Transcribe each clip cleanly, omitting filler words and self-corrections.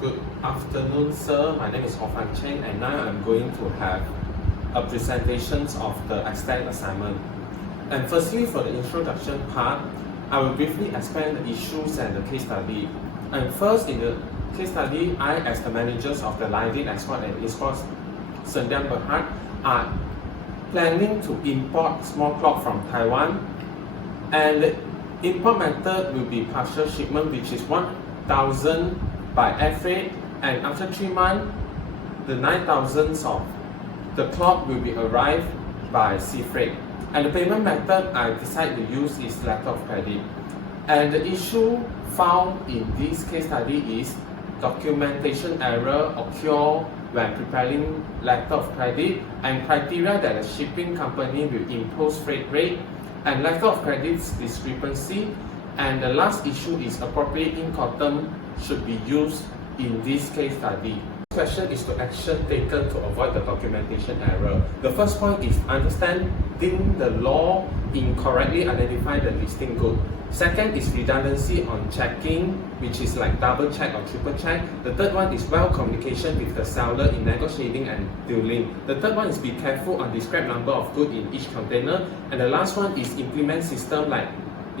Good afternoon, sir. My name is Fa Li A00040D and now I'm going to have a presentation of the extent assignment. And firstly, for the introduction part, I will briefly explain the issues and the case study. And first, in the case study, I, as the managers of the Lighting Export and Exports Sendian Berhad, are planning to import small clock from Taiwan. And the import method will be partial shipment, which is 1,000 by air freight, and after 3 months, the 9,000 of the clock will be arrived by sea freight. And the payment method I decided to use is letter of credit. And the issue found in this case study is documentation error occur when preparing letter of credit, and criteria that the shipping company will impose freight rate, and letter of credit's discrepancy. And the last issue is appropriate ink term should be used in this case study. The question is the action taken to avoid the documentation error. The first point is understanding the law incorrectly identify the listing good. Second is redundancy on checking, which is like double check or triple check. The third one is well communication with the seller in negotiating and dealing. The third one is be careful on describe number of goods in each container. And the last one is implement system like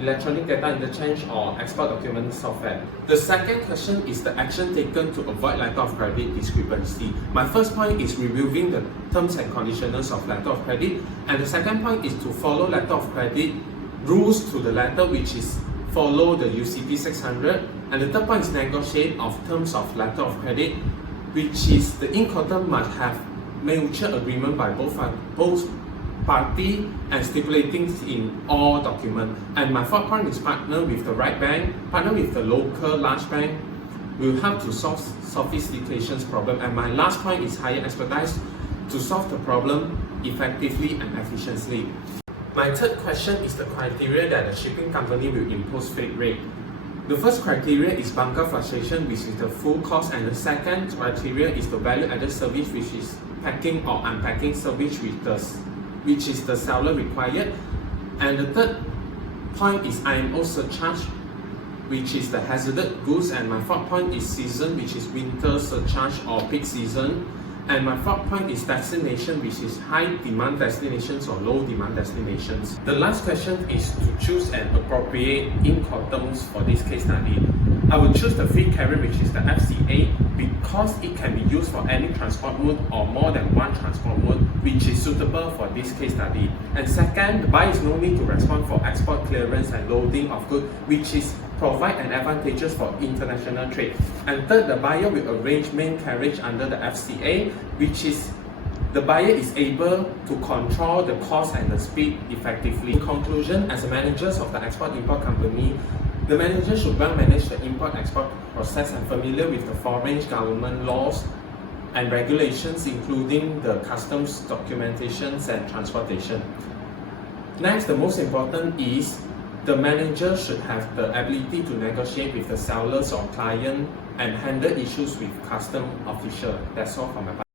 electronic data interchange or export document software. The second question is the action taken to avoid letter of credit discrepancy. My first point is reviewing the terms and conditions of letter of credit, and the second point is to follow letter of credit rules to the letter, which is follow the UCP 600, and the third point is negotiate of terms of letter of credit, which is the incoterm must have mutual agreement by both party and stipulating in all documents. And my fourth point is partner with the right bank, partner with the local large bank will help to solve sophistications problem. And my last point is hire expertise to solve the problem effectively and efficiently. My third question is the criteria that the shipping company will impose freight rate. The first criteria is bunker fluctuation, which is the full cost, and the second criteria is the value added service, which is packing or unpacking service which is the seller required. And the third point is IMO surcharge, which is the hazardous goods. And my fourth point is season, which is winter surcharge or peak season. And my fourth point is destination, which is high demand destinations or low demand destinations. The last question is to choose an appropriate Incoterms for this case study. I will choose the free carrier, which is the FCA, because it can be used for any transport mode or more than one transport mode, which is suitable for this case study. And second, the buyer is no need to respond for export clearance and loading of goods, which is provide an advantages for international trade. And third, the buyer will arrange main carriage under the FCA, which is the buyer is able to control the cost and the speed effectively. In conclusion, as a managers of the export-import company, the manager should well manage the import-export process and familiar with the foreign government laws and regulations, including the customs documentations and transportation. Next, the most important is the manager should have the ability to negotiate with the sellers or client and handle issues with custom official. That's all from my part.